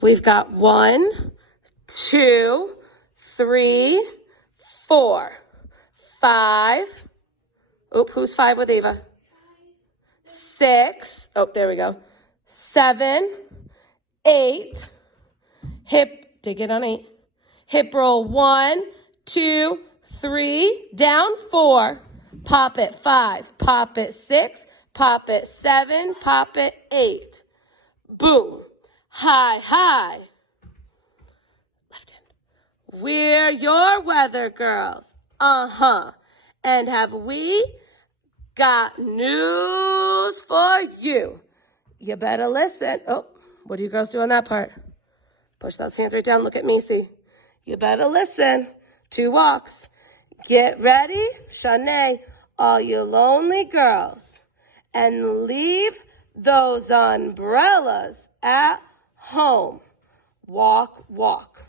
We've got 1, 2, 3, 4, 5. Oop, who's 5 with Eva? 6. Oh, there we go. 7, 8. Hip, dig it on 8. Hip roll 1, 2, 3. Down 4. Pop it 5. Pop it 6. Pop it 7. Pop it 8. Boom. High, high. Left hand. We're your weather girls. Uh-huh. And have we got news for you? You better listen. Oh, what do you girls do on that part? Push those hands right down. Look at me, see. You better listen. 2 walks. Get ready, Shanae, all you lonely girls. And leave those umbrellas at home. Walk, walk.